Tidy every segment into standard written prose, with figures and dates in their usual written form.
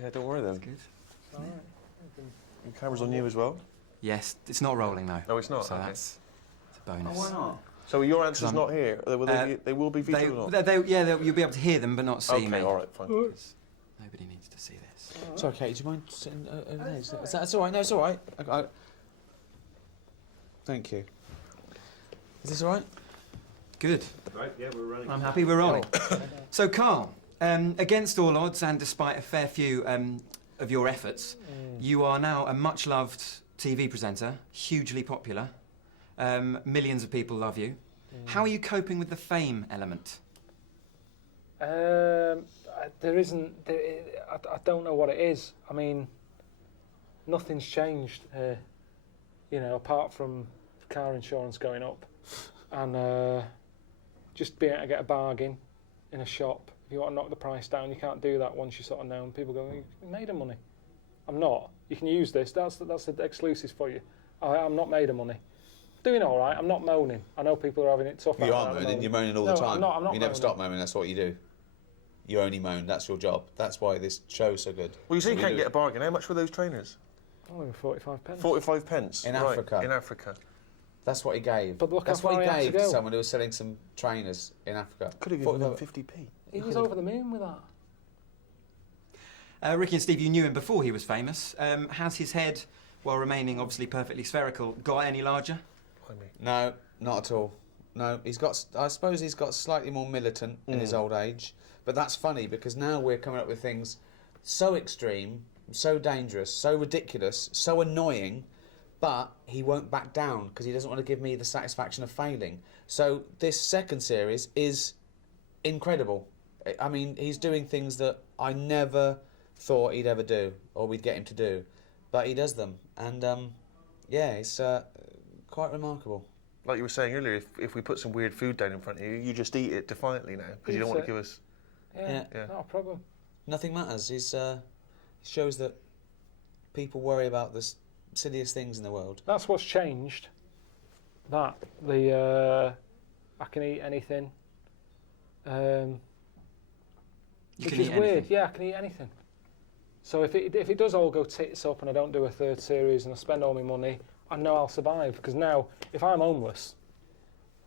Yeah, don't worry then. That's good. All right. The camera's on you as well? Yes, it's not rolling though. No, it's not. So Okay. that's a bonus. Oh, why not? So your answer's not here? They will be featured or not? You'll be able to hear them but not see me. Okay, all right, fine. Nobody needs to see this. Sorry, Kate, do you mind sitting over there? That's all right. No, it's all right. Thank you. Is this all right? Good. Right, yeah, we're running. I'm happy we're rolling. So, Karl, against all odds and despite a fair few of your efforts, you are now a much-loved TV presenter, hugely popular. Millions of people love you. How are you coping with the fame element? There isn't. I don't know what it is. I mean, nothing's changed. You know, apart from car insurance going up, and just being able to get a bargain in a shop. If you want to knock the price down, you can't do that once you're sort of known. People go, "You made of money." I'm not. You can use this. That's the exclusives for you. I'm not made of money. Doing all right. I'm not moaning. I know people are having it tough. You are moaning. You're moaning all the time. I'm not you never stop moaning. That's what you do. You only moan. That's your job. That's why this show's so good. Well, you say you can't get a bargain. How much were those trainers? Only 45 pence. 45 pence. In right. Africa. In Africa. That's what he gave. But look That's how far what he he had gave to to go. someone who was selling some trainers in Africa. Could have given them 50p. He was over the moon with that. Ricky and Steve, you knew him before he was famous. Has his head, while remaining obviously perfectly spherical, got any larger? No, not at all. No, he's got. I suppose he's got slightly more militant in his old age, but that's funny because now we're coming up with things so extreme, so dangerous, so ridiculous, so annoying, but he won't back down because he doesn't want to give me the satisfaction of failing. So this second series is incredible. I mean, he's doing things that I never thought he'd ever do or we'd get him to do, but he does them, and yeah, it's quite remarkable. Like you were saying earlier, if we put some weird food down in front of you, you just eat it defiantly now because you don't want to give us. Yeah, not a problem. Nothing matters. He shows that people worry about the silliest things in the world. That's what's changed. I can eat anything. Which is weird. Yeah, I can eat anything. So if it does all go tits up and I don't do a third series and I spend all my money, I know I'll survive, because now, if I'm homeless,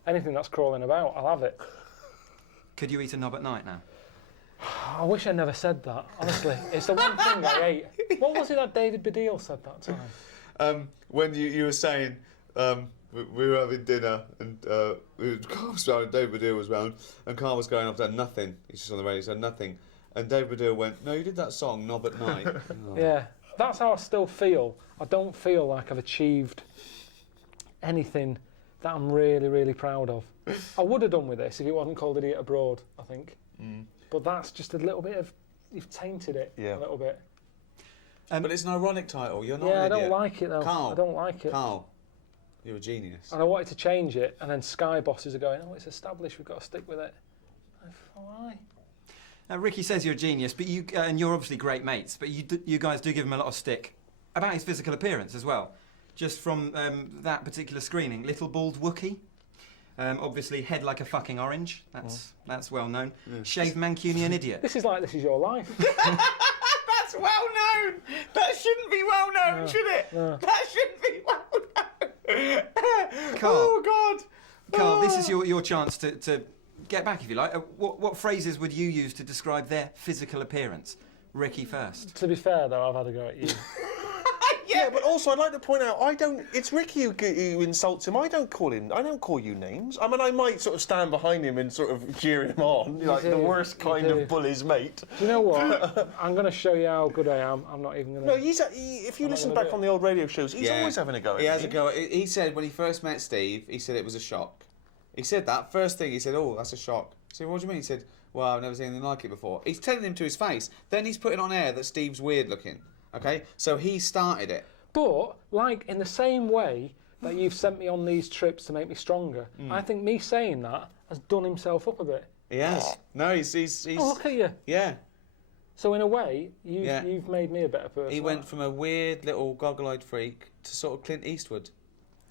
anything that's crawling about, I'll have it. Could you eat a knob at night now? I wish I never said that, honestly. It's the one thing I ate. What was it that David Baddiel said that time? When you were saying we were having dinner and Karl was round and David Baddiel was round and Karl was going, I've done nothing. He's just on the radio, he said nothing. And David Baddiel went, no, you did that song, Knob at Night. Oh. Yeah, that's how I still feel. I don't feel like I've achieved anything that I'm really, really proud of. I would have done with this if it wasn't called Idiot Abroad, I think. But that's just a little bit of... You've tainted it a little bit. But it's an ironic title. You're not Yeah, an I idiot. don't like it, though. Karl, I don't like it. Karl, you're a genius. And I wanted to change it, and then Sky bosses are going, oh, it's established, we've got to stick with it. Why? Now, Ricky says you're a genius, but you and you're obviously great mates, but you guys do give him a lot of stick about his physical appearance as well. Just from that particular screening, little bald Wookie. Obviously, head like a fucking orange. That's well known. Yeah. Shaved Mancunian idiot. This is your life. That's well known. That shouldn't be well known, should it? No. That shouldn't be well known. Karl, oh God. Karl, this is your chance to get back, if you like. What phrases would you use to describe their physical appearance? Ricky first. To be fair, though, I've had a go at you. Yeah, but also I'd like to point out, it's Ricky who insults him. I don't call you names. I mean, I might sort of stand behind him and sort of cheer him on, like the worst kind of bully's mate. Do you know what? I'm going to show you how good I am. I'm not even going to... No, if you listen back on the old radio shows, he's always having a go at me. He has a go. He said when he first met Steve, he said it was a shock. He said that. First thing, he said, oh, that's a shock. I said, what do you mean? He said, well, I've never seen anything like it before. He's telling him to his face. Then he's putting on air that Steve's weird looking. Okay? So he started it. But, like, in the same way that you've sent me on these trips to make me stronger, I think me saying that has done himself up a bit. He has. No, he's Oh, look at you. Yeah. So, in a way, you've made me a better person. He went from a weird little goggle-eyed freak to sort of Clint Eastwood.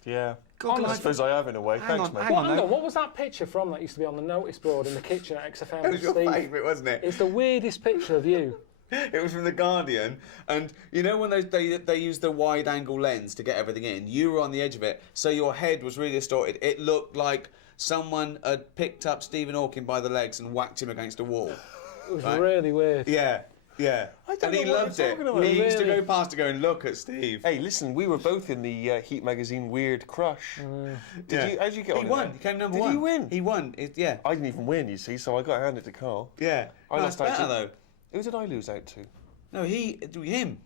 Yeah. I suppose I have in a way. Thanks, mate. Hang on, what was that picture from that used to be on the notice board in the kitchen at XFM? It was your favourite, wasn't it? It's the weirdest picture of you. It was from The Guardian, and you know when they use the wide-angle lens to get everything in, you were on the edge of it, so your head was really distorted. It looked like someone had picked up Stephen Hawking by the legs and whacked him against a wall. It was really weird. Yeah. And he loved it. He used to go past to go and look at Steve. Hey, listen, we were both in the Heat magazine Weird Crush. How did you get on? He won. He came number 1. Did he win? He won. Yeah. I didn't even win, you see, so I got to hand it to Karl. Yeah. That's better though. Who did I lose out to? No, him.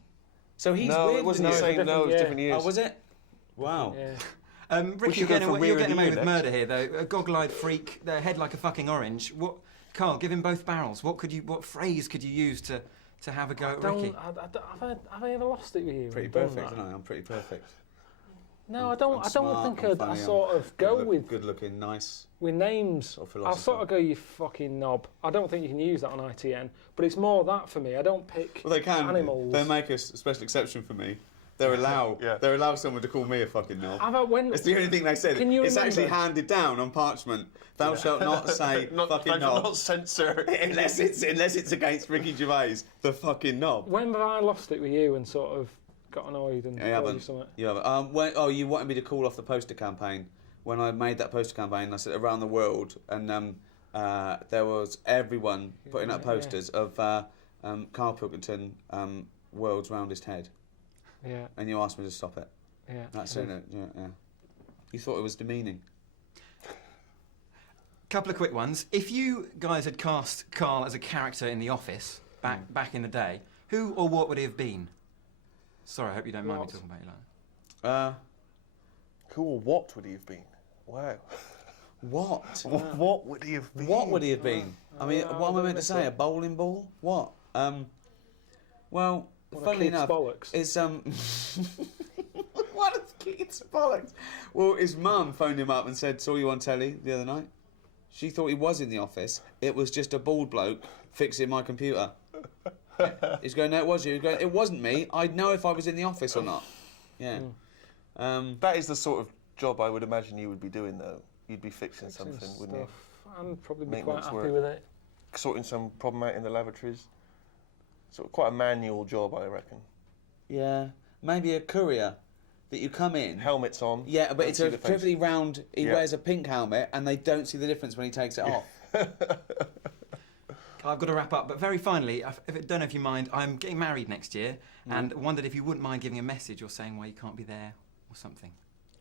So he's no, weird. It wasn't the same. No, it was different years. Oh, was it? Wow. Yeah. Ricky, you're getting away with murder here, though. A goggle-eyed freak, their head like a fucking orange. What, Karl? Give him both barrels. What phrase could you use to have a go at Ricky? Have I ever lost it with you? Pretty perfect, isn't I? I'm pretty perfect. No, I don't think I sort of go with good-looking, nice. With names, sort of I'll sort of go, you fucking knob. I don't think you can use that on ITN, but it's more that for me. I don't pick Well, they can. animals. They make a special exception for me. They allow someone to call me a fucking knob. It's the only thing they said. It's actually handed down on parchment. Thou shalt not say fucking knob. Not censor. unless it's against Ricky Gervais, the fucking knob. When have I lost it with you and sort of got annoyed and told you something? You haven't. You wanted me to call off the poster campaign. When I made that poster campaign, I said around the world, and there was everyone putting up posters of Karl Pilkington, world's roundest head. Yeah. And you asked me to stop it. Yeah. That's it. Yeah. You thought it was demeaning. Couple of quick ones. If you guys had cast Karl as a character in The Office back in the day, who or what would he have been? Sorry, I hope you don't mind me talking about you like that. Who or what would he have been? Wow. What? What would he have been? What would he have been? I mean, what am I meant to say? A bowling ball? What? Well, funnily enough, it's what is Keith's bollocks? Well, his mum phoned him up and said, "Saw you on telly the other night." She thought he was in the office. It was just a bald bloke fixing my computer. He's going, "No, it was you." He's going, "It wasn't me. I'd know if I was in the office or not." Yeah. That is the sort of job I would imagine you would be doing, though. You'd be fixing something, wouldn't you? I'd probably be quite happy with it. Sorting some problem out in the lavatories. Sort of quite a manual job, I reckon. Yeah. Maybe a courier that you come in. Helmets on. Yeah, but it's a perfectly round. He wears a pink helmet, and they don't see the difference when he takes it off. I've got to wrap up, but very finally, I don't know if you mind, I'm getting married next year, and wondered if you wouldn't mind giving a message or saying why you can't be there or something.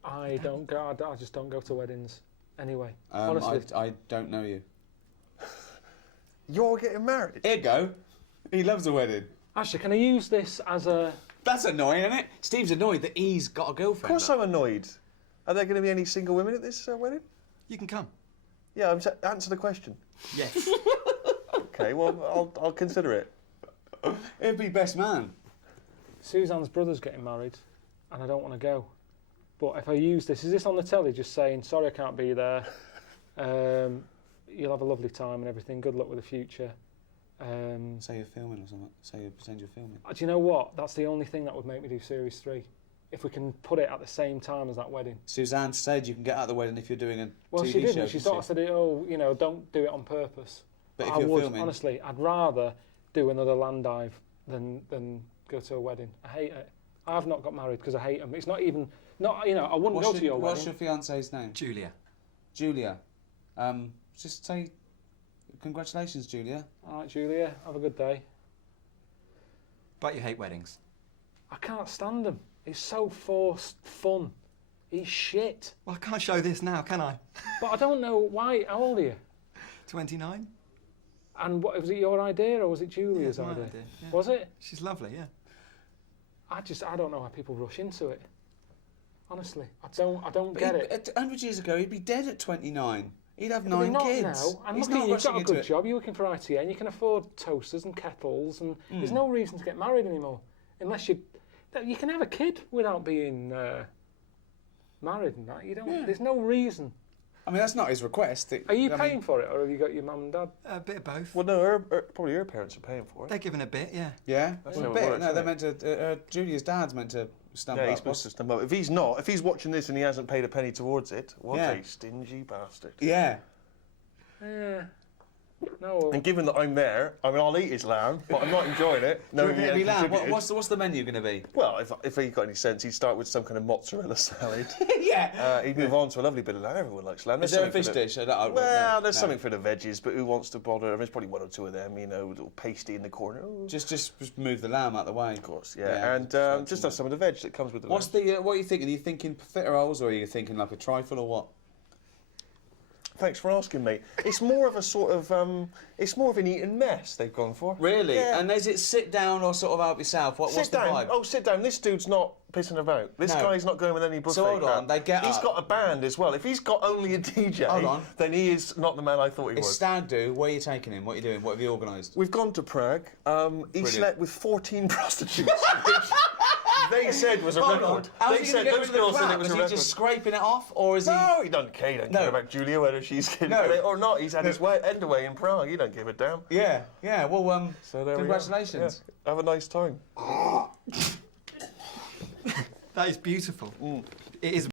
I don't go. I just don't go to weddings anyway. Honestly, I don't know you. You're getting married? Here you go. He loves a wedding. Actually, can I use this as a... That's annoying, isn't it? Steve's annoyed that he's got a girlfriend. Of course I'm annoyed. Are there going to be any single women at this wedding? You can come. Yeah, answer the question. Yes. Okay, well, I'll consider it. He'd be best man. Suzanne's brother's getting married, and I don't want to go. But if I use this, is this on the telly just saying, sorry I can't be there, you'll have a lovely time and everything, good luck with the future. Say you're filming or something. Say you pretend you're filming. Do you know what? That's the only thing that would make me do Series 3. If we can put it at the same time as that wedding. Suzanne said you can get out of the wedding if you're doing a well, TV she didn't. show. She sort of said, don't do it on purpose. But if I you're would, filming... honestly, I'd rather do another land dive than go to a wedding. I hate it. I've not got married because I hate them. It's not even... I wouldn't go to your wedding. What's your fiance's name? Julia. Julia. Just say... Congratulations, Julia. All right, Julia, have a good day. But you hate weddings. I can't stand them. It's so forced fun. It's shit. Well, I can't show this now, can I? But I don't know why. How old are you? 29. And was it your idea or was it Julia's my idea? Yeah. Was it? She's lovely, yeah. I don't know why people rush into it. Honestly, I don't get it. 100 years ago, he'd be dead at 29. He'd have But 9 not kids. now. And He's look at not you, you've got a rushing good into job. You're working for ITN. You can afford toasters and kettles, and there's no reason to get married anymore, unless you can have a kid without being married and that. You don't. Yeah. There's no reason. I mean, that's not his request. Are you paying for it, or have you got your mum and dad? A bit of both. Well, no, probably her parents are paying for it. They're giving a bit, yeah. Yeah? That's Well, how a it bit. works, No, isn't they're it? meant to... Julia's dad's meant to stump up. Yeah, he's supposed to stump up. If he's watching this and he hasn't paid a penny towards it, what a stingy bastard. Yeah. Yeah. No. And given that I'm there, I mean, I'll eat his lamb, but I'm not enjoying it. Do you No, reckon it'll be lamb? What's the menu going to be? Well, if he got any sense, he'd start with some kind of mozzarella salad. Yeah. He'd move on to a lovely bit of lamb. Everyone likes lamb. Is there a fish dish? Well, there's something for the veggies, but who wants to bother? There's probably one or two of them, you know, a little pasty in the corner. Oh. Just move the lamb out of the way. Of course, yeah. And just have some of the veg that comes with the lamb. What are you thinking? Are you thinking feta rolls or are you thinking like a trifle or what? Thanks for asking, mate. It's more of a sort of, it's more of an eating mess they've gone for. Really? Yeah. And is it sit down or sort of help yourself? What's the vibe? Oh, sit down. This dude's not pissing about. This guy's not going with any buffet. So hold on, crap. they get He's up. got a band as well. If he's got only a DJ, then he is not the man I thought he It's was. stag do. Where are you taking him? What are you doing? What have you organised? We've gone to Prague. He slept with 14 prostitutes, which they said was a record. How's They he said gonna get those rid of girls the said crap? it was Is a he record. just scraping it off, or is he? No, he doesn't care. He don't care about Julia, whether she's getting or not. He's had his end away in Prague. He don't give a damn. Yeah, yeah. Well, So there congratulations. We are. Yeah. Have a nice time. That is beautiful. It is.